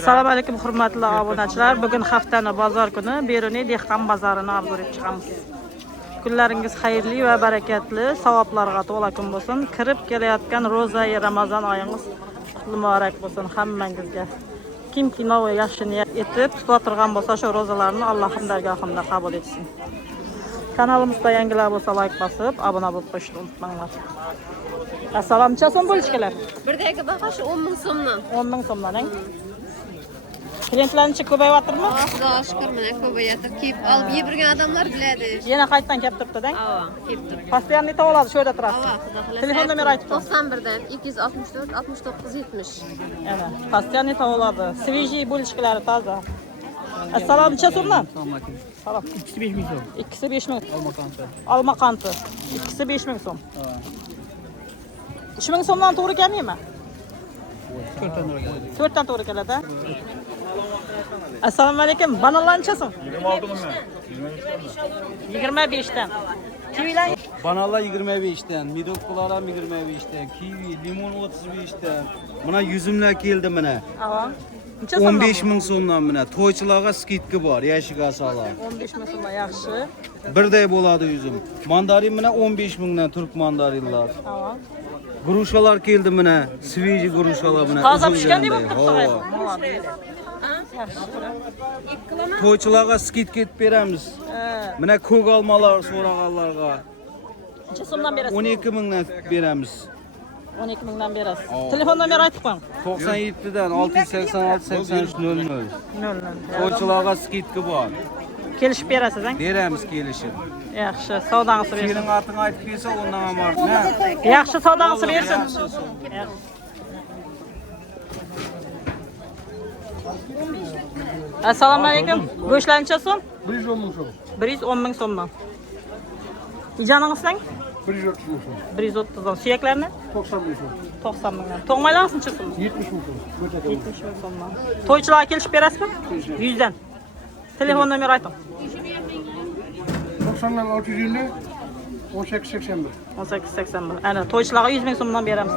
Assalomu alaykum hurmatli obunachilar. Bugun haftaning bozor kuni Beruniy dehqon bozorini obzor etib chiqamiz. Kunlaringiz xayrli va barakatli, savoblarga to'la kun bo'lsin. Kirib kelayotgan ro'za-i Ramazon oyingiz qutlu muborak bo'lsin hammangizga. Kimki novoy yaxshi niyat etib tutib turgan bo'lsa, shu ro'zalarni Allohning dargohida qabul etsin. Kanalimizda yangilar bo'lsa like bosib, obuna bo'lib qo'yishni unutmanglar. Assalomu alaykum bo'lishkilar. Birdagi baho shu 10 ming so'mdan. 10 ming so'mdan. Klientlarning ko'payotirmi? Xudoga shukr, mana ko'payatib, kelib olib yeybergan odamlar biladi. Yana qaytdan kelib turibdi-da? Ha, kelib turibdi. Постоянный to'ladi, shu yerda turasiz. Ha, xudo xolasa. Telefon nomeri aytib qo'y. 91 dan 264 69 70. Ana, постоянный to'ladi. Свежий bo'lishkilari toza. Assalomu alaykum. Salom. İkisi 5 bin so'm. İkisi 5 ming. Olmaqanti. Olmaqanti. İkisi 5 ming so'm. 3 ming so'mdan to'g'ri kelmaymi? 4 tane var. 4 dan to'g'ri keladi. Assalomu alaykum. Bananlarnichasi? 26 ming. 25 dan. Kivilar Banalar 25'ten, midokkular 25'ten, kivi, limon 35'ten. Buna yüzümler geldi bana. Ava. 15 ming so'mdan bana. To'ychilarga skidka bor, yashiga asolar. 15 ming so'm yaxshi. Birday bo'ladi yüzüm. Mandarin bana 15 mingdan turk mandarinlar. Ava. Grushalar keldi bana, sveji grushalar bana. Toza pishgan deb turibdi. To'ychilarga skidka etib beramiz. Mana ko'k olmalar so'raganlarga Necha so'mdan berasiz? 12 mingdan beramiz. 12 mingdan berasiz. Telefon nomeri aytib qo'ying. 97 dan 686 83 00. 00. To'ychilarga skidka bor. Kelishib berasiz-a? Beramiz kelishib. Yaxshi, savdangizni bersin. Senin atını aytıp gelse ondan amar. Yaxshi savdangizni bersin. Assalomu alaykum. Go'shtlarnicha so'm? 110 ming so'm. 110 ming so'mdan. Ijoningizni? 130 ming so'm. 130 dan. Suyaklarni? 90 ming so'm. 90 mingdan. To'ngmaylarnicha so'm? 70 ming so'm. 70 ming so'mdan. To'ychilarga kelishib berasizmi? 100 dan. Telefon nomeri ayting. 90 dan 650 1881. 1881. Ana, to'ychilarga 100 ming so'mdan beramiz.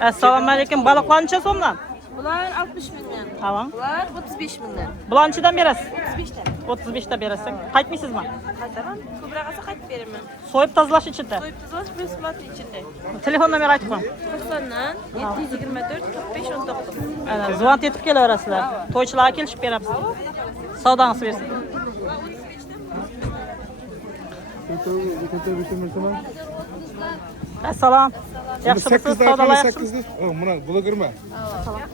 Assalomu alaykum. Baliqlarnicha so'mdan? Bular 60 mingdan. Tamam. Bular 35 mingdan. Bulanchidan berasiz? 35 dan. 35 ta berasiz. Qaytmaysizmi? Qaytaman. Ko'proq olsa qaytib beraman. So'yib tozalash ichida. So'yib tuzlash beplat ichida. Telefon nomeri aytib qo'ying. 90 dan 724 45 19. Ana, zvont etib kelaverasizlar. To'ychilarga kelishib beramiz. Savdangizni bersin. Assalom. Yaxshimisiz? Savdolayapsiz? Mana bula kirma.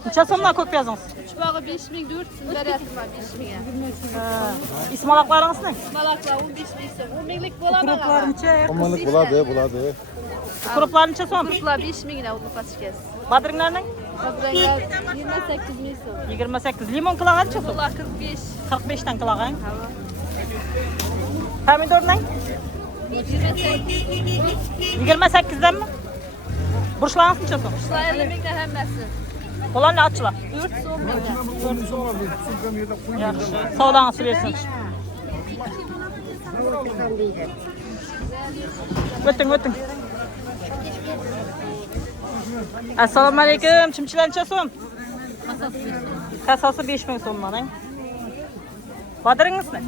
Necha so'mdan ko'k piyozingiz? Chupog'i 5400 beryapman 5000 ga. Ismaloqlaringizni? Malaklar 15 ming so'm. 10 minglik bo'ladimi? Gruplarnicha? Amanlik bo'ladi. Gruplarnicha so'm? Gruplar 5 mingdan o'tib Badringlarning? Qadranlar 28 ming so'm. 28. Limon kilog'ancha so'm? Bular 45. 45 dan kilog'ang. Pomidorning? 28 danmi? Burchlarimiz necha so'm? Bular 50 mingdan hammasi. Ularni ochlar. 4 so'm mingdan. Yaxshi. Savdangizni bersin. O'ting. Assalomu alaykum. Chimchilarnicha so'm? Kasasi 5 ming so'mdan. Badringizni?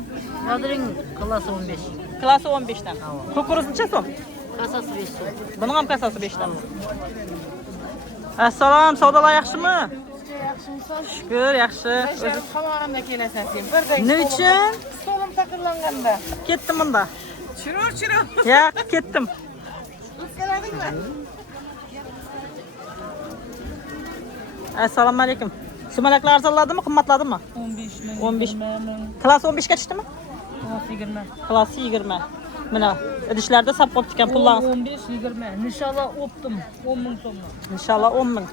Badring klasi 15. Klasi 15 dan. Kukuruznicha so'm? Kasasi 5 so'm. Buning ham kasasi 5 dan. Assalom, savdolar yaxshimi? Shukr, yaxshi. Qamoqimda kelasan sen. Birday. Nima uchun? Stolim taqirlanganda. Ketdim bunda. Chiror. Yo'q, ketdim. O'tkaladingmi? Assalomu alaykum. Sumalaklar arzonladimi, qimmatladimi? 15 ming. 15. Klass 15 ga tushdimi? 20. Klass 20. Mana idishlarda sap qolib ketgan pullarni. 15-20. Inshaalloh o'pdim. 10 ming so'mdan. Inshaalloh 10 ming.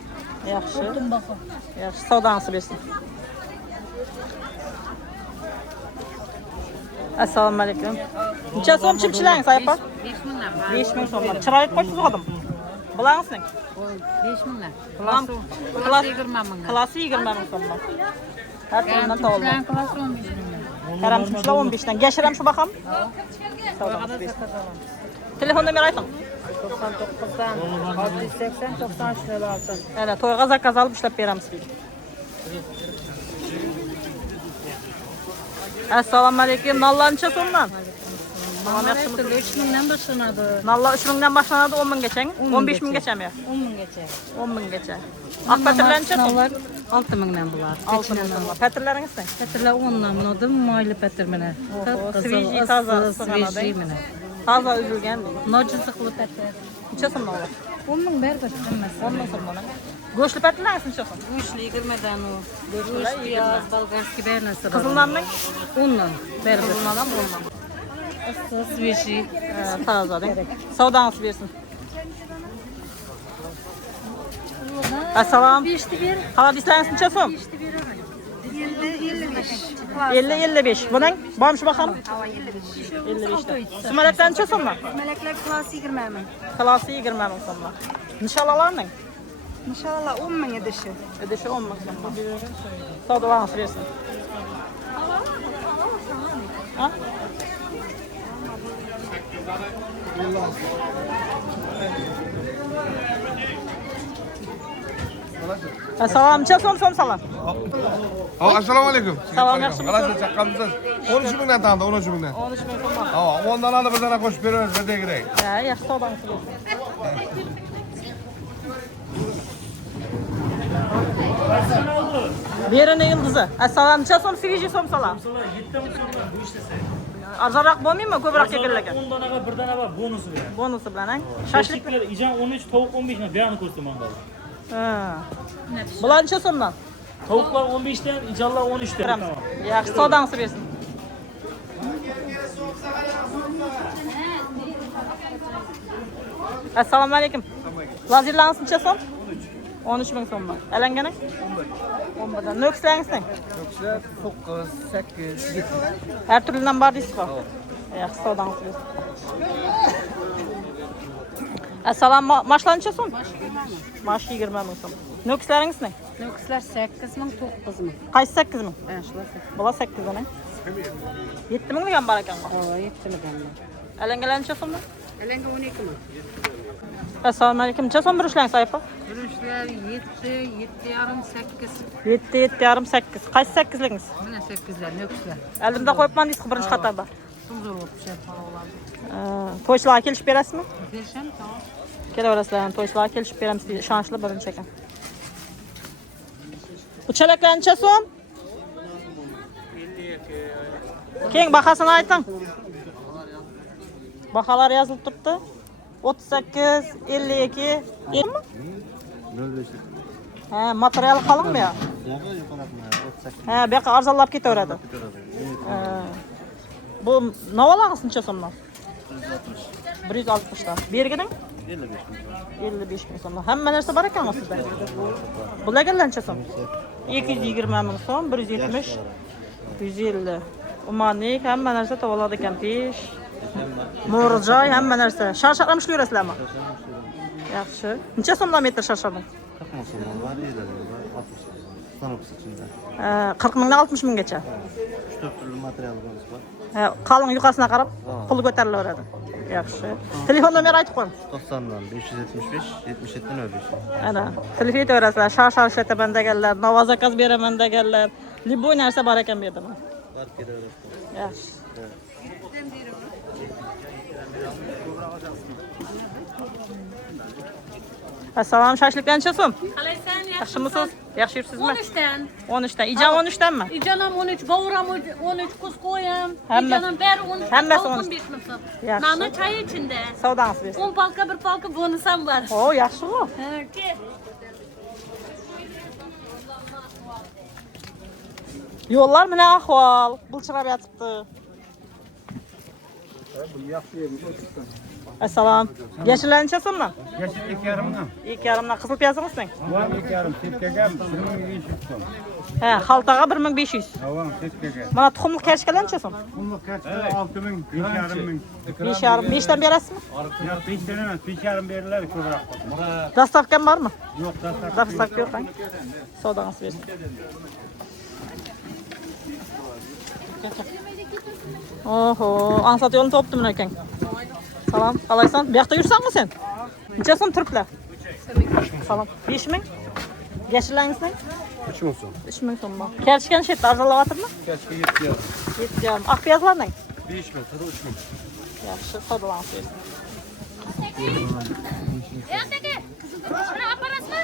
Yaxshi. O'pdim baho. Yaxshi, savdangizni bersin. Assalomu alaykum. Necha so'm chimchilaringiz, aypa? 5 mingdan. 5 ming so'mdan. Chiroyli qo'ysiz xodim. Bularningizning? 5 mingdan. Klass 20 mingdan. Klasi 20 ming so'mdan. Har turidan tavba. Klasi 15 mingdan. Karamchimchilar 15 dan. Gashiram shu baqam? Savdangizni bersin. Telefon nomeri ayting. $99'dan 680 93 lira alsın. Hele toyga zakaz alıp işlep beremiz. Assalamu alaykum. Nallar neçe so'mdan? Tamam, yaxshimi? 3000'den başlanadı. Nallar 3000'den başlanadi, 10 ming geçen. 15 ming geçemi? 10 bin geçer. 10 ming geçe. Ak patirler neçe so'm? 6000'den bular. 6 ming so'm. Patirleriniz ne? Petirler 10'dan bunadım, maylı petir mene. Sviji taza sığanadı. Sviji mene. Taza üzülgen. Nocizıqlı petir. Neçe so'm nallar? 10 bin berber bilmez. 10 ming so'm bana. Go'shtli patirleriniz neçe so'm? Güçlü 20'den o. Güçlü piyaz, balgarski bernesi var. Kızıldanning? 10'dan berber. Kızıldandan 10'dan. Sviji. Taza değil. Savdanız versin. Assalam. Beşti bir. Hava disleriniz neçe so'm? 50-55. Bunun var mı şu bakalım? 55'te. Sümelekler neçe so'mdan? Melekler klası 20 min. Klası 20 ming so'mdan. Nişalalarning? İnşallah 10 min edişi. Ödeşi 10 ming so'mdan. Savdanız versin. Ha? Assalomu alaykum, so'm salam. Assalomu alaykum. Salom, yaxshimisiz? Qalasiz, chaqqamisiz? 13 mingdan taqdi, 13 mingdan. 13 ming so'm. Ha, 10dan olib bir dana qo'shib beramiz, bir kerak. Ha, yaxshi savdangiz bo'lsin. Berine yıldızı. Assalomu alaykum, sviji so'm salam. Arzonroq bo'lmaymi, ko'proq kelganlarga? 10 danaga 1 dana var bonusu var. Bonusi bilan, ha? Shashlik. Şaşlıklar ican 13, tavuk 15 ne beyanı koştum mangalı. Ha. Bular necha so'mdan? Tavuklar 15'ten, icanlar 13'ten. Beramiz. Yaxshi, savdangiz bersin. Assalomu alaykum. Lazirlariniz necha so'm? 13 ming so'mdan. Alanganing? 11 dan. Nöksləringiz ne? Yoksa 9, 8, 7. Her türlüden var deysiz. Yaxşı, savdangiz bersin. Assalomu, maşlar necha so'm? Maş 20 ming so'm. Nöksləringiz ne? Nöksler 8 min, 9 min. Qaysi 8 ming? Şular 8. Bular 8 dan. 7 ming degan bar ekan. O, 7 min. Alangalar necha so'mdan? Elenge 12 min. Assalomu alaykum. Necha so'm bir ishlang sayfa? Yürüyüşler 7, 7 yarım, 8. 7, 7 yarım 8. Qaysi 8'liginiz? Mine 8'ler, nöksler. Elimde qo'yibman deysiz birinchi qatorda. Çok zor olmuş şey falan. To'ychilarga kelishib berasizmi? Verşem tamam. Kelaverasizlar, to'ychilarga kelishib beramiz. Ishonchli birinchi ekan. Uchalaklar necha so'm? 52. Keng bahasini ayting. Bahalar yozilib turibdi. 38, 52, 50 mi? 05. Ha, material qalingmi yo? Ha, bu yoqqa arzonlab ketaveradi. Bu novalag'is necha so'mdan? 160 dan. Bergining? 55 ming so'mdan. Hamma narsa bor ekanmi sizda? Bularga necha so'm? 220 ming so'm, 170, 150. Umanik hamma narsa to'g'riladi ekan, pesh. Mo'rjoy hamma narsa. Sharshaqlar ishlayverasizlarmi? Yaxshi. Necha so'mdan metr sharshaqlar? 40 ming so'mdan var, 60 stanok içinde. 40 mingdan 60 minggacha. 3-4 türlü materyalimiz var. Ha, qalin yuqasına qarab pul ko'tarilaveradi. Yaxshi. Telefon nomeri aytib qo'ying. 90'dan 575 77'den 05. Ana, telefon etaverasizlar. Shar ishlataman deganlar, nova zakaz beraman deganlar. Liboy narsa bor ekan bu yerda. Var kelaverasiz. Yaxshi. Assalomu, shashliklar necha so'm? Qalaysan, Yaxshimisiz? Yaxshi yursizmi? 13'ten. 13 dan. Ijan 13 danmi? İcanam 13, bovuram 13, kuskoyam. Hamma- İcanam beri 13, hammasi tavuk 13. 15 min so'm. Yaxshi. Nana çay içinde. Savdangiz bersin. 10 palka, bir palka bonusam var. O, yaxshi-ku. Ha, ke. Yo'llar mana ahvol, bulchirab yotibdi. Assalom. Yashillar necha so'mdan? Yeşil 2,5'dan. 2,5dan. Qizil piyozingiz ne? Var 2,5, tepkega 1500 so'm. Ha, xaltaga 1500. Tamam, tepkega. Mana tuxumli karishkalar necha so'm? Bunluk kaçta 6000, 5,5 ming. 5,5. 5 dan berasizmi? Yok 5 tane emas, 5,5 verirler ko'proq. Dastavkam bormi? Yo'q, dastlab. Dastavka yo'q. Savdangiz bersin. Oho, ansat yo'lini topdim ekan. Salom, qalaysan? Bu yoqda yursanmi sen? Necha so'm turiblar? Salom. 5000? Yashirlaringizmi? 3000 so'm. 3000 so'mmi? Kelishgan shetda arzonlayaptimi? Kaçka 7 7,5. Aqpiyazlarning? 5 metre 3000. Yaxshi, savdolanasiz. Şunu aparasın mı?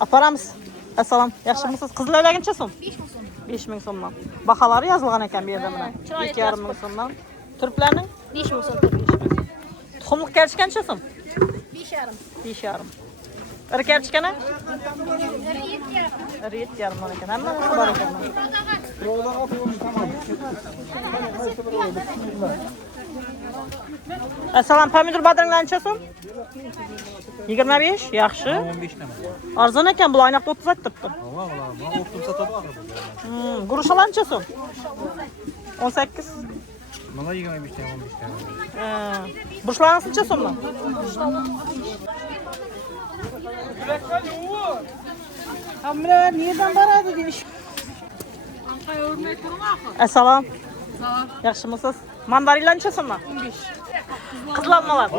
Aparamiz. Assalom. Yaxshimisiz? Qizlarga so'm? 5000 so'mdan. Baholari yozilgan ekan bu yerda mana. 2,5 ming so'mdan. Turplarning 5000 so'm. tuxumliq kelishgancha so'm? 5,5. 5,5. Bir kelishgani? 7,5 dan ekan. Hammasi bor ekan. Assalom, pomidor badringlar necha so'm? 25, yaxshi. 15 dan. Arzon ekan, bu oynoqda 30 aytibdi. Men o'qib sotadi. Guruchlar necha so'm? 18. Mana 25 dan 15 dan. Burçlarınız necha so'mdan? Hamra nereden baradi demiş. Assalom. Yaxshimisiz? Mandarinlar necha so'mdan? 15. Qizlanmalar.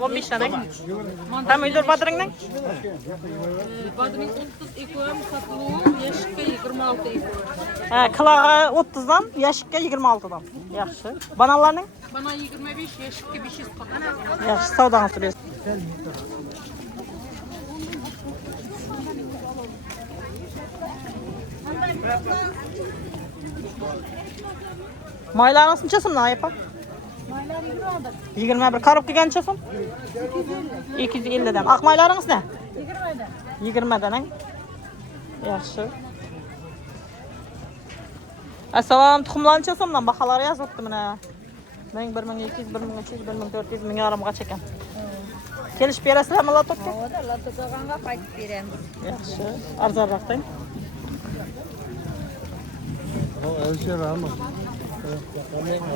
15 dan. Pomidor badringning? Badring 32 satılığı, yaşıkka 26 ekor. Kiloga 30 dan, yashikka 26 dan. Yaxshi. Bananlarning? Bana 25, yaşıkka 540. Yaxshi, savdoңizni bersin. Maylarınız necha so'mdan, ayapa? Maylar 21. Korobkaga necha so'm? 250 dan. Aq maylarınız ne? 20 dan. Yaxshi. Assalom, tuxumlar necha so'mdan? Baholari yozilibdi mana. 1000, 1200, 1300, 1400, 1000 ekan. Kelishib berasizlarmi lotokka? Lotto'ga qaytib beramiz. Yaxshi. Arzonroqdan.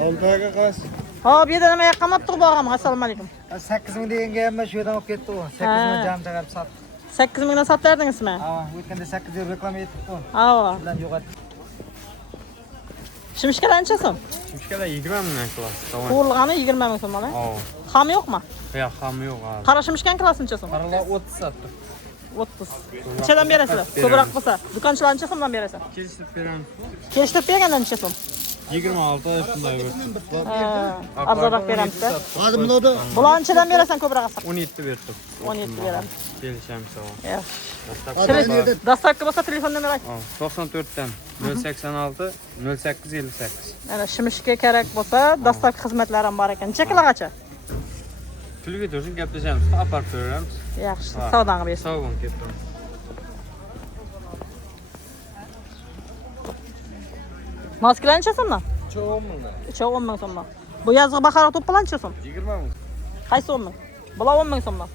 Oltaga qarasi. Ha, bu yerda nima qamab turib borganman. Assalomu alaykum. 8000 deganga ham shu yerdan olib ketdi u. 8000 jam chiqarib sotdi. 8000 dan sotardingizmi? Ha, o'tganda 800 reklama etibdi u. Ha. Bilan yo'qotdi. Shimishkalar necha so'm? Shimishkalar 20 mingdan klass. Qo'rilgani 20 ming so'm mana. Xami yo'qmi? Yo'q, ham yo'q. Qara shimishkan klasi necha so'm? Qaralar 30 satdi. 30. Nechadan berasizlar? Ko'proq bo'lsa, do'konchilar necha so'mdan berasiz? Kelishib beramiz. Kelishtirib bergandan necha so'm? 26 shunday bo'ldi. Arzonroq beramiz. Hozir bundoqda Bular nechadan berasan ko'proq asab? 17 berdim. 17 beramiz. Kelishamiz savo. Yaxshi. Dastavka bo'lsa telefon nomer ayt. 94 dan 086 0858. Mana shimishga kerak bo'lsa, dastavka xizmatlari ham bor ekan. Necha kilogacha? Pulga do'shin gaplashamiz. Aparib beramiz. Yaxshi. Savdoga bersin. Sog' bo'ling, ketdim. Maskalar necha so'mdan? 10 ming so'mdan. Bu yazg'i baqara to'plar necha so'm? 20 ming. Qaysi 10 ming? Bular 10 ming so'mdan.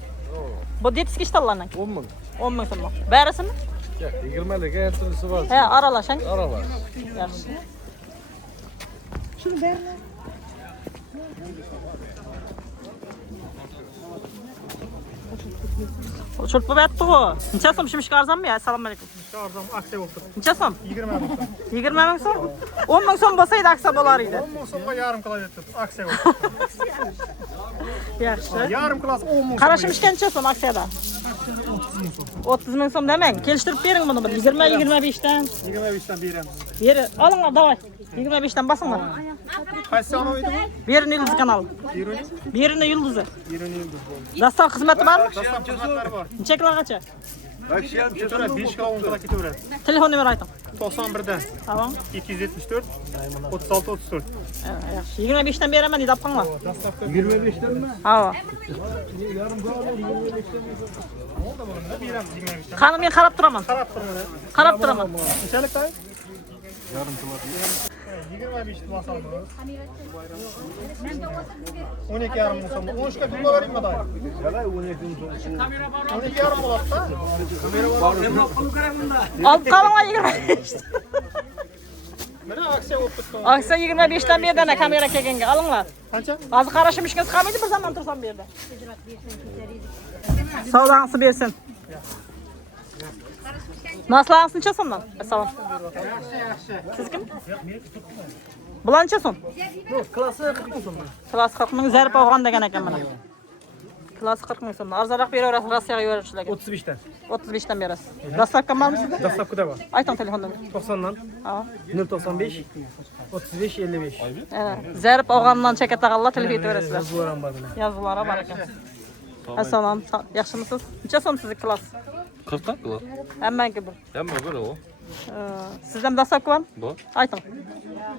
Bu detskiy ishtallarning 10 ming. 10 ming so'mdan. Barisimi? 20 lik ertasi bor. He, aralashing. Aralar. Yaxshi. Çöp bo'lyapti ku. Necha so'm shimishga arzonmi? Assalomu alaykum. Arzon aksiya bo'lib turibdi. Necha so'm? 20 ming so'm. 20 ming so'm? 10 ming so'm bo'lsa edi aksiya bo'lar edi. 10 ming so'mga yarim kilo yetdi. Aksiya bo'ldi. Yaxshi. Yarim kilosi 10 ming. Qara shimishga necha so'm aksiyada? 30 ming so'm demang. Kelishtirib bering buni bir 20-25 dan. 25 dan beramiz. Beri olinglar, davay. 25 dan basinglar. Qaysi kanal edi bu? Berini Yıldız kanalı. Berini Yıldız'ı. Dastal xizmati bormi? Dastlab xizmatlari bor. Necha kilogacha? Ketaveradi, 5 kilo 10 kilo ketaveradi. Telefon nomer ayting. 91 dan Tamam. 274 36 34. Yaxshi. 25 dan beraman deb qo'yinglar. 25 danmi? Ha. Beramiz 25 dan. Qani men qarab turaman. Qarab turmadi. Qarab turaman. Nechalik tay? Yarim kilo. 25 basalım. 12 yarım olsa mı? 13 kilo vereyim mi dayı? Qalay 12 ming so'm. 12 yarım oladı da. Olib qolinglar 25. Mana aksiya bo'lib turibdi. Aksiya 25 dan berdi kamera kelganga. Olinglar. Qancha? Hozir qarashimishga qolmaydi, bir zaman tursam bu yerda. Savdangizni bersin. Nasılsınız necha so'mdan? Assalom. Yaxshi, yaxshi. Siz kim? Bulancha so'm. Yo'q, klassi 40 ming so'm. Klass 40 ming zarb olgan degan ekan mana. Klass 40 ming so'm. Arzonroq beraverasiz, Rossiyaga yuborishlarga. 35 dan. 35 dan berasiz. Dastavka bormi sizda? Dastavkada bor. Ayting telefon nomerini. 90 dan Ha. 095 35 55. Zarb olgandan chekatag'anlar telefon etaverasizlar. Yozuvlar ham bor bular. Yozuvlari bor ekan. Assalomu, yaxshimisiz? Necha so'm sizning klass? 40 dan bu. Hammaniki bir. Hamma bir o. Sizdan dastavka bormi? Bor. Ayting.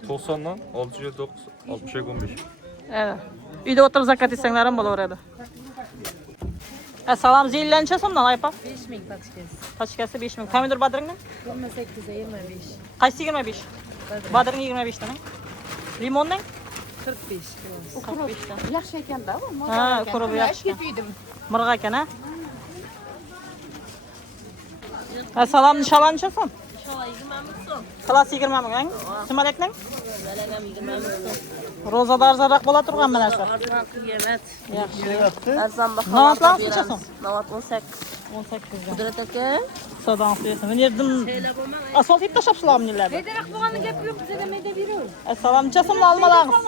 90 dan 609 60 15. Evet. Uyda o'tirib zakat etsanglar ham bo'laveradi. Assalom, zillancha so'mdan aypa? 5000 paçkası. Pachkasi 5000. Pomidor badringni? 28'e 25. Qaysi 25? Badringni 25 dan. Limonning? 45. 45 dan. Yaxshi ekanda u. Ha, ko'rib yaxshi. Mirg'a ekan, ha? Assalom, nisholancha so'm? Klass 20 ming. Sumalakning? Rozada arzonroq bo'la turgan mana shu. Qiyomat. Yaxshi. Arzon baho. Navotlar necha so'm? Navot 18. 18 dan. Qudrat aka. Sodan qilyapsan. Men yerdim asfalt ip tashlabsizlar bunlarni. Meydanoq bo'lganda gap yo'q, bizda mayda beraver. Assalom, necha so'mdan olmalarsiz?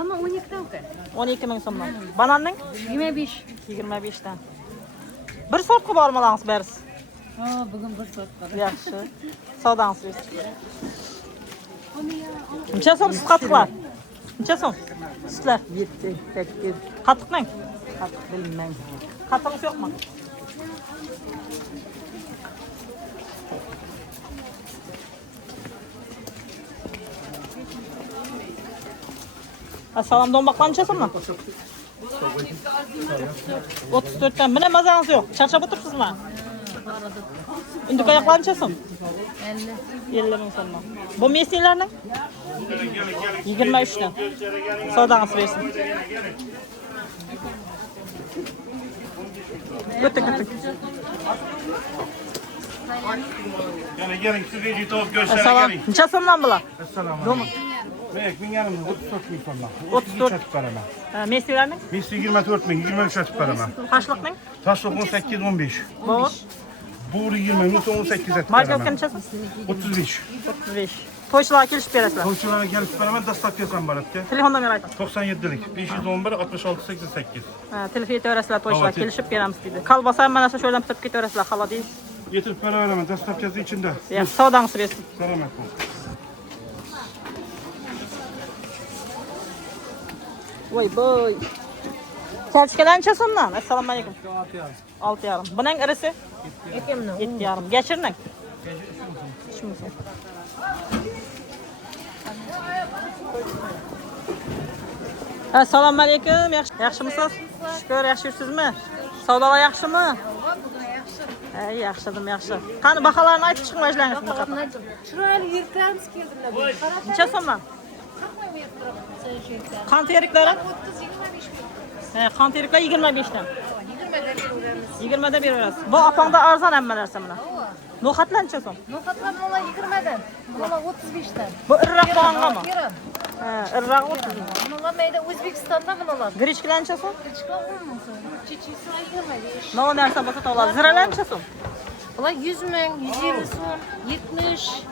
Ammo 12 dan uka. 12 ming so'mdan. Bananning? 25. 25 dan. Bir sortga bormalarsiz bersiz. Ha, bugun bir soat qoldi. Yaxshi. Savdangiz. Necha so'm siz qatiqlar? Necha so'm? Sizlar 7, 8. qatiqning? Qatiq bilmayman. Qatiq yo'qmi? Assalom, do'mboqlar necha so'mdan? 34 dan. Mana mazangiz yo'q. Charchab o'tiribsizmi? Endi qayoqlar necha so'm? 50 ming so'mdan. Bu mesiylarni? 23 dan. Savdangiz bersin. O'tdik. Gelin siz iyice top göster Assalom. Necha so'mdan bular? Assalomu alaykum. Bek, men yarım 34 ming so'mdan. 34. Sotib beraman. Mesiylarni? Misi 24 ming, 23 sotib beraman. Tashliqning? Tashliq 18 15. Bu Buğru 20 ming, 18 sotib marka beraman. necha so'm? 35. 35. To'ychilarga kelishib berasizlar. Tavsiyalarga kelib beraman, dastavkasam bor aka. Telefon nomeri ayting. 97lik 511 66 88. Telefon etaverasizlar, to'ychilarga Havo, kelishib beramiz deydi. Kolbasa mana shu yerdan bitirib ketaverasizlar, halol deysiz. Getirib beraveraman, dastavkasi içinde. Yaxshi, savdangiz bersin. Salomat bo'ling. Voy boy. Kartikalar necha so'mdan? Assalomu alaykum. 6,5. Buning irisi? 7,5. Gachirning? 3 ming so'm. Assalomu alaykum. Yaxshimisiz? Shukr, yaxshi yursizmi? Savdolar yaxshimi? Ay, yaxshi dedim, yaxshi. Qani baholarni aytib chiqing majlangiz faqat. Chiroyli yirtamiz keldilar. Necha so'mdan? Qon teriklari? Qon teriklar 25 dan. 20 da beraverasiz. Bu opangda arzon hamma narsa mana. No'xatlar necha so'm? No'xatlar mana 20 dan. Mana 35 dan. Bu irroq bo'lganmi? Irroq 30 ming. Bunalar mayda O'zbekistonda bunalar. Grechkalar necha so'm? Grechka 10 ming so'm. Chechisi 25. Nima narsa bo'lsa toladi. Ziralar necha so'm? Bular 100 ming, 120 so'm, 70.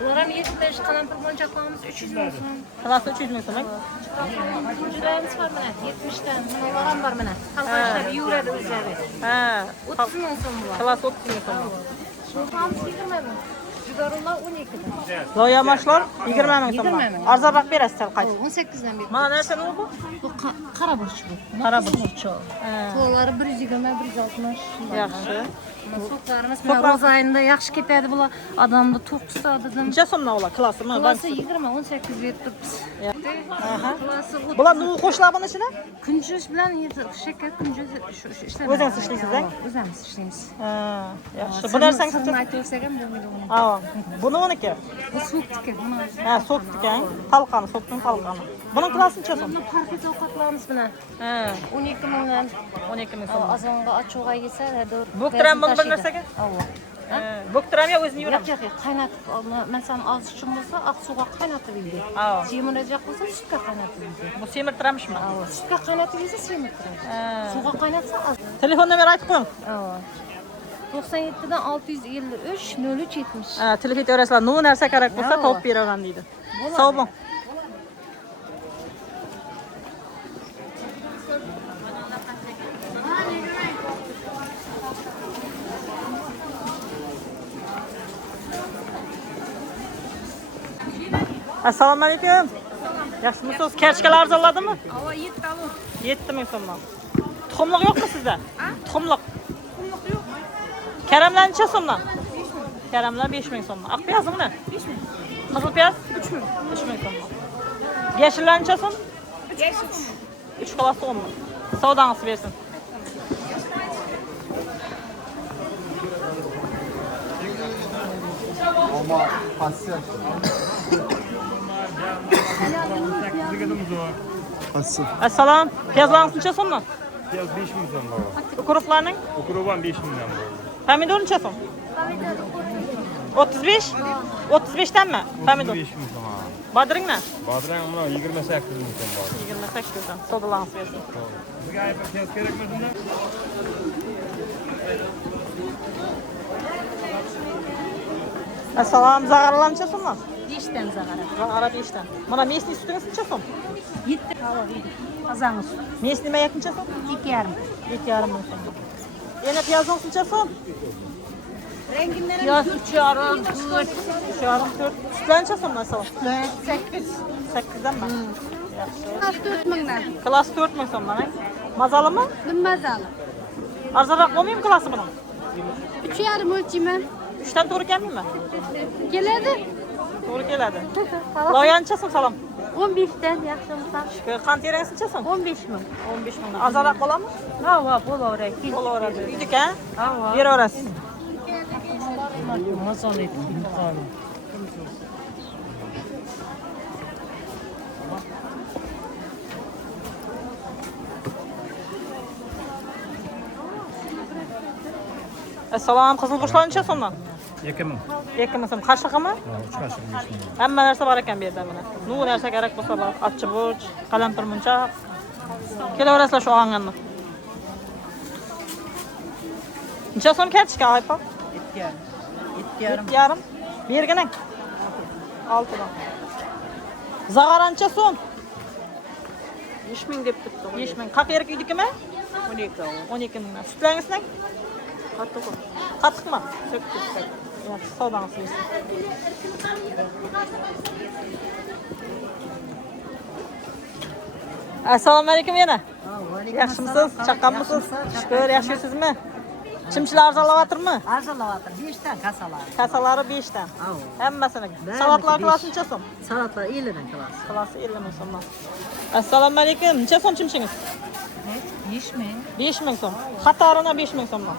Bular ham 70, qalampir monchoqlarimiz 300 ming so'm. Klasi 300 ming so'm. Jurayimiz var mana 70 dan. Bunalar ham bor mana. Xalq ishlab yuradi o'zlari. 30 ming so'm bular. Klasi 30 ming so'm. Shunqamiz 20 ming. Jugarlar 12 dan. Loyamashlar 20 ming so'm. Arzonroq berasiz sal qayt. 18 dan ber. Mana narsa nima bu? Bu qara burch bu. Qara burch. To'lari 120, 160. Yaxshi. So'qlarimiz ro'za oyida yaxshi ketadi bular. Odamni to'q tutadi. Necha so'mdan ular klasimi? Klasi 20, 18 berib turibmiz. Klasi Bular nima qo'shiladi buni ichida? kunjish bilan shakar kunjish shu ishlar. O'zingiz ishlaysiz-a? O'zimiz ishlaymiz. Yaxshi. Bu narsangiz sizni aytsak ham bo'lmaydi. Ha, buni o'niki. Bu so'tdiki, mana. Ha, so'tdiki, talqani, so'tning talqani. Buning klasi necha so'm? Buni parhez ovqatlarimiz bilan. 12 mingdan 12 ming so'm. azonga ochuvga yesa, Bo'ktiram buni bir narsaga? Alloh. Bo'ktiram yo o'zini yuramiz. Yo'q, qaynatib, masalan, ozish uchun bo'lsa, oq suvga qaynatib yeydi. Ha. Semirajak bo'lsa, sutga qaynatib yeydi. Bu semirtiramishmi? Sutga qaynatib yesa, semirtiradi. Suvga qaynatsa, oz. Telefon nomeri aytib qo'ying. 97 dan 653 03 70. Telefon etaverasizlar. Nima narsa kerak bo'lsa topib beraman deydi. Sog' bo'ling. Assalomu alaykum. Yaxshimisiz? Kerchkalar arzonladimi? Ava 7 alın. 7000 so'mdan. Tuxumliq yo'qmi sizda? Tuxumliq. Karamlar necha so'mdan? Karamlar 5000 so'mdan. Aq piyazmi? 5000. Qizil piyaz 3000. 3000 so'mdan. Yashillar necha so'm? 3 xalos 10 ming. Savdangizni bersin. Ama pasya. Pasya. Assalom. Piyazlaringiz necha so'mdan? Piyaz 5 ming so'm baba. Ukuruklarning? Ukuruban 5 mingdan bo'ldi. Pomidor necha so'm? 35? 35danmi? Pomidor. 5 ming so'm. Badringmi? Badrang mana 28 ming so'm bor. 28dan. Savdolarimiz bersin. Sizga aytib piyaz kerakmi shunda? Assalom. Zag'aralar necha so'mdan? 5 dan zag'ara. Zag'ara 5dan. Mana mesni sutingiz necha so'm? 7 hava 7. Qazanız. Mesni mayak necha so'm? 2,5. 2,5 ming so'm. Yana piyozingiz necha so'm? Renginden Piyoz 3,5, 4. 3,5, 4. Sutlar necha so'm masalan? 8. 8dan mi? Yaxshi. Kaç 4 mingdan? Klass 4 ming so'mdan. Mazalimi? Mazalı. Arzonroq bo'lmaymi klassi buning? 3,5 o'lchayman. 3dan to'g'ri kelmaymi? Keladi. To'g'ri keladi. Loya necha so'm salom? 15dan yaxshimisan? Qant teringiz necha so'm? 15 ming. 15 mingdan. Arzonroq bo'ladimi? Hava bo'laveradi. Bo'laveradi. Uydika? Hava. Beraverasiz. Masal etdim. Assalom, qizil go'shtlar necha so'mdan? 2000. 2000 so'm. Qashig'imi? 3 qashiq 5 ming. Hamma narsa bor ekan bu yerda mana. Nu narsa kerak bo'lsa bor. Achchi burch, qalampir munchoq. Kelaverasizlar shu olganni. Necha so'm kartoshka aypa? 7,5. Bergining. 6dan. Zag'ara necha so'm? 5000 deb tutdim. 5000. Qaq yerik uydikimi? 12. 12 ming. Sutlaringizning? Qattiq. Qattiqmi? Sökdik. Yaxshi, savdangiz bersin. Assalomu alaykum yana. Yaxshimisiz? Chaqqanmisiz? Shukr, yaxshisizmi? Chimchilar arzonlayaptirmi? Arzonlayaptir. 5 dan kasalar. Kasalari 5 dan. Hammasini. Salatlar klassi necha so'm? Salatlar 50 dan klass. Klassi 50 ming so'mdan. Assalomu alaykum. Necha so'm chimchingiz? 5000. 5000 so'm. Xatorini 5000 so'mdan.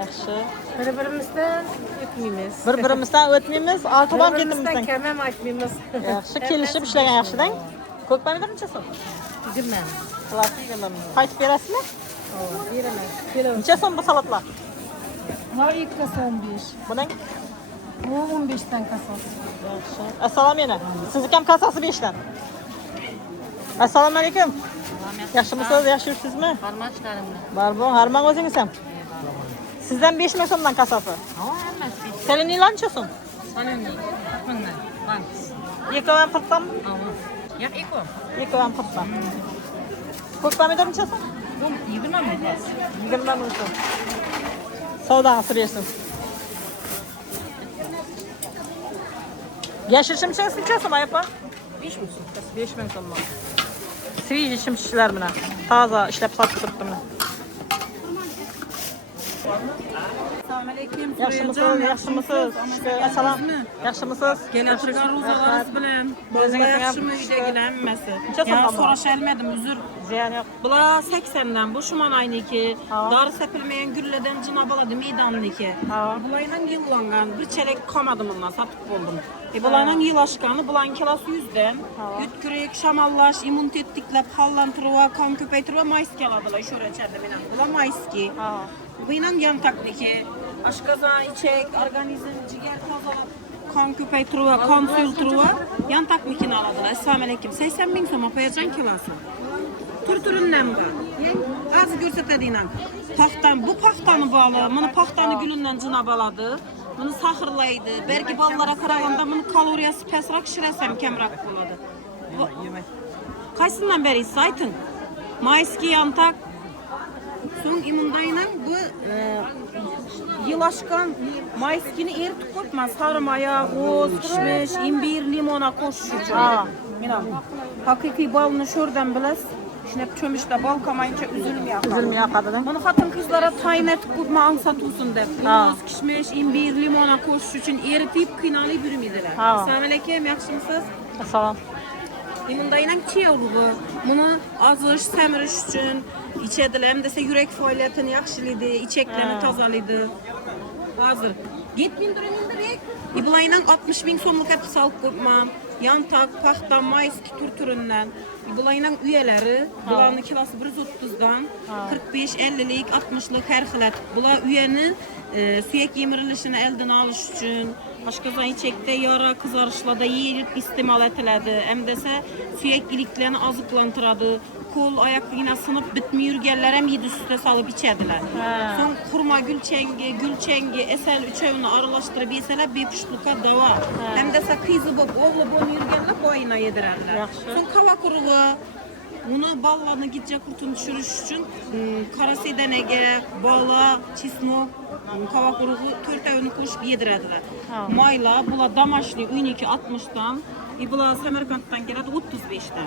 Yaxshi. Bir-birimizdan o'tmaymiz. Bir-birimizdan o'tmaymiz, orqadan ketimizdan. Kam ham aytmaymiz. Yaxshi, kelishib ishlagan yaxshidan. Ko'k pomidor necha so'm? 20. Klassi 20 ming. Qaytib berasizmi? Beraman. Necha so'm bu salatlar? Va 2 kasa 15. Buning? Bu 15 dan kasasi. Yaxshi. Assalom yana. Sizniki ham kasasi 5 dan. Assalomu alaykum. Yaxshimisiz? Yaxshi yursizmi? Farmachlarimni. Barbo, harman o'zingiz ham. Sizdan 5 ming so'mdan kasasi. Ha, hammasi. Seliniylar necha so'm? Salonni. 40 dan. Banks. Ekovan 40 dan. Yo'q, eko. Ekovan 40 dan. Ko'k pomidor necha so'm? 20 ming. 20 ming so'm. Savdangizni bersin. Yashil shimchingiz necha so'm ayapa? 5 ming. 5 ming so'm. Sviji shimchilar bilan toza ishlab sotib turibdi mana. Assalomu alaykum. Yaxshimisiz? Yaxshimisiz? Assalom. Yaxshimisiz? Gelatirgan ro'zalarimiz bilan. O'zingiz ham Yaxshimi uydagilar hammasi? Necha so'm Ya bu? so'rashalmadim, uzr. Ziyon yo'q. Bular 80 dan, bu Shumanayniki. Ha. Dori sepilmagan gullardan jinob oladi maydonniki. Ha. Bularning yillangan, bir chelak qolmadi bundan sotib bo'ldim. Bularning yil oshgani, bularning kilosi 100 dan. Yutkurik, shamollash, immunitet tiklab, hollantirib va qon ko'paytirib va mayski oladilar, sho'rachadi bilan. Bular mayski. Ha. Buning yantakniki, oshqozon, ichak, organizm, jigar tozalab, qon ko'paytirib va qon suyultirib va yantaknikini oladilar. Assalomu alaykum. 80 ming so'm qo'yajan kilosi. Turturindan bor. Az ko'rsatadigan. Paxtan, bu paxtani bog'li, mana paxtani gulidan jinob oladi. Buni sahrlaydi. Belki bolalarga qaraganda buni kaloriyasi pastroq, shirasi ham kamroq bo'ladi. Qaysidan berasiz ayting? Mayski yantak So'ng imundayla bu yıl aşkan mayskini eritip koyma. Sarı maya, roz, kişmiş, imbir, limona koşuş için. Mina hakiki balını şuradan bilesiz. Şimdi çömüşte bal kamayınca üzülmüyor. Üzülmüyor kadın. Bunu hatun kızlara tayin etip koyma ansatulsun deb. Roz, kişmiş, imbir, limona koşuş için eritip kıynalı bürümediler. Selamünaleyküm, yaxşımısınız? Sağ olun. Imundayla çiğoluğu. Bunu azış, semiriş için içediler. Hem de yürek faaliyetini yaxşılıydı, içeklerini tazalıydı. Hazır. Git mindirek. İblayla 60 bin somluk et salıp koyma. Yantak, paxta, mayski türünden. İblayla üyeleri, bulanın kilosu 130'dan 45-50'lik, 60'lık her xilat. Bula üyeni süyek yemirilişini elden alış için, başka içekte yara kızarışlarda yiyilip istimal etiledi. Hem dese süyek iliklerini azıklantıradı. Kol, ayak yine sınıp bitmi yürgenler hem yedi üstüne salıp içediler. Son kurma gülçengi, esel üçevini arılaştırıp yeseler bir puşluka dava. Hem dese kıyızı bop, oğlu bon yürgenler boyuna yedirerler. Son kava kuruğu, bunu ballarını gitce kurtun düşürüş için karası denege, bala, çisnok, kava kuruğu 4 evini koşup yedirediler. Mayla, bula damaşlı 12-60'dan, bula Semerkant'tan geledi 35'ten.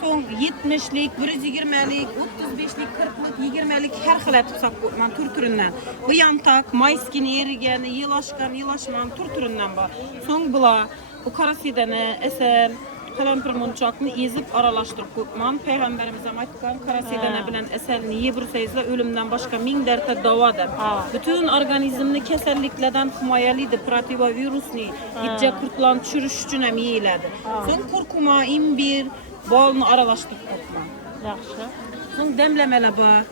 Son 70'lik, 120'lik, 35'lik, 40'lık, 20'lik her xilat tutsak koyman türünden. Bu yantak, mayskini, erigeni, yılaşkan, yılaşman türünden var. Son bula, bu karasidene, esel, kalemper munçakını ezip aralaştırıp koyman. Peygamberimize aytkan karasidene bilen eselini yebirseyizle ölümden başka min derte davadır. Bütün organizmini keselliklerden humayalıydı, protivirusni, gitce kurtulan çürüş için hem iyiledi. Son kurkuma, imbir, balını aralaştırıp koyman. Yaxşı. Son demlemele bak.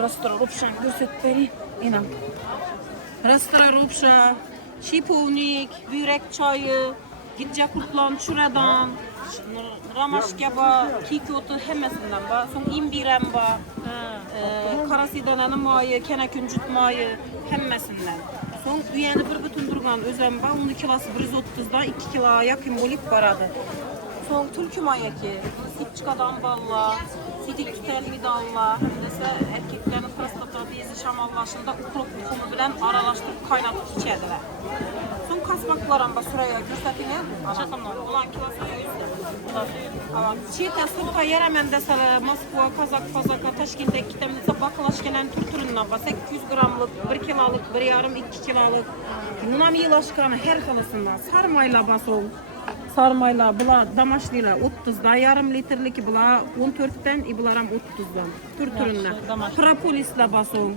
Rastra rupşan göstereyim. İnan. Rastra rupşa, şipovnik, börek çayı, gitce kurtulan çüreden, ramaşkeba, kikotu hemmesinden var. Son imbirem var. Karasidanenin mayı, keneküncüt mayı hemmesinden. Son üyeni bir bütün durgan özem var. Onun kilosu 130'da 2 kiloya yakın bolup baradı. Son türkü mayaki, sipçikadan balla, sidik tütelmi dalla, dese erkeklerin prostata bezi şamallaşında ukrop tuhumu bilen aralaştırıp kaynatıp içediler. Son kasmaklarım ba sıraya gösterdiğine, çakımlar olan kilosu 100. Çiğte sırta yeremen deseler Moskva, Kazak, Taşkent'e kiteminize bakılaş gelen türünden ba 800 gramlık, 1 kilolık, 1,5-2 kilolık. Nunam yılaşkanı her kalısından sarmayla basol. Sarmayla bula damaşlıyla 30'da, yarım litrlik bula 14'ten, ibularam 30'dan. Türünden. Propolisle basol.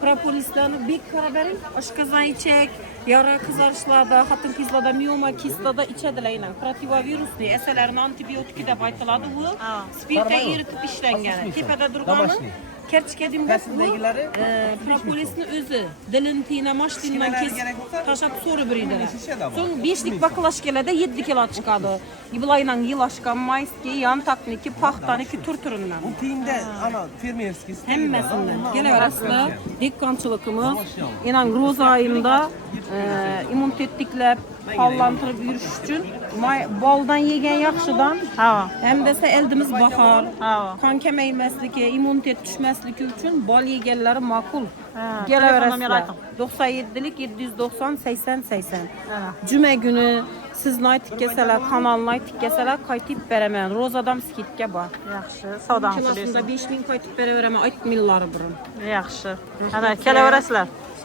Propolislerini bir karaberin, aşkazan içek, yara kızarışlarda, hatın kızlarda, miyoma kistada içedileyle. Protiviruslu eselerin antibiyotiki de baytıladı bu. Spirte eritip işlengen. Tepede durganı. Kerçkedimde bu propolisini özü, dilin tine, maşlinden kesip taşak soru biridiler. Son 5'lik bakılaş gelede 7 kilo çıkadı. İblayla yılaşkan, mayski, yan takniki, pahtaniki türünden. Bu tiyinde ana fermerski hemmesinden. Gele arasında dikkançılığımız, inan roz ayında immunitetlikle hallantırıp yürüyüş için baldan yegen yaxşıdan hem dese eldimiz bakar, kan kemeymeslik, immunitet düşmeslik için bal yegenleri makul. Gele arasında 97'lik 790 80 80. Cüme günü siz naytik keseler, kanal naytik keseler kaytıp beremen. Rozadan skitke var. Yaxşı. Sağdan kilasında 5000 kaytıp beremen aytmilları burun. Yaxşı. Ana kelaverasizlar.